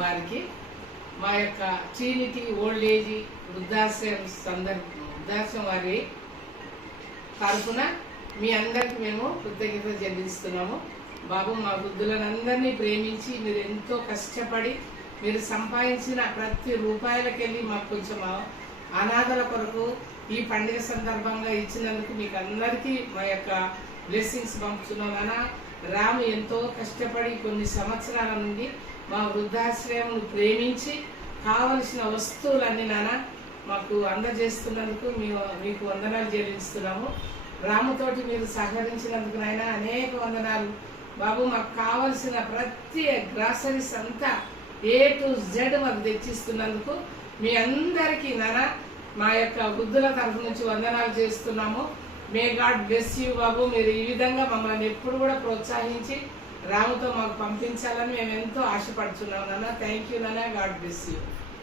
వారికి మా యొక్క ట్రినిటీ ఓల్డ్ ఏజ్ వృద్ధాశ్రమం వారి తరఫున మీ అందరికి మేము కృతజ్ఞత చెల్లిస్తున్నాము. బాబు, మా వృద్ధులందరినీ ప్రేమించి మీరు ఎంతో కష్టపడి మీరు సంపాదించిన ప్రతి రూపాయలకెళ్ళి మాకు కొంచెం అనాథల కొరకు ఈ పండుగ సందర్భంగా ఇచ్చినందుకు మీకు అందరికీ మా యొక్క బ్లెస్సింగ్స్ పంపుతున్నాం. నాన్న, రాము ఎంతో కష్టపడి కొన్ని సంవత్సరాల నుండి మా వృద్ధాశ్రయం ప్రేమించి కావలసిన వస్తువులన్నీ నాన్న మాకు అందజేస్తున్నందుకు మీకు వందనాలు చెల్లిస్తున్నాము. రాముతోటి మీరు సహకరించినందుకు నాయన అనేక వందనాలు బాబు. మాకు కావలసిన ప్రతి గ్రాసరీస్ అంతా A to Z మాకు తెచ్చిస్తున్నందుకు మీ అందరికీ నాన్న మా యొక్క వృద్ధుల తరఫు నుంచి వందనాలు చేస్తున్నాము. మే గాడ్ బ్లెస్ యూ బాబు. మీరు ఈ విధంగా మమ్మల్ని ఎప్పుడు కూడా ప్రోత్సహించి రాముతో మాకు పంపించాలని మేము ఎంతో ఆశపడుతున్నాం నాన్న. థ్యాంక్ యూ నాన్న. God bless you.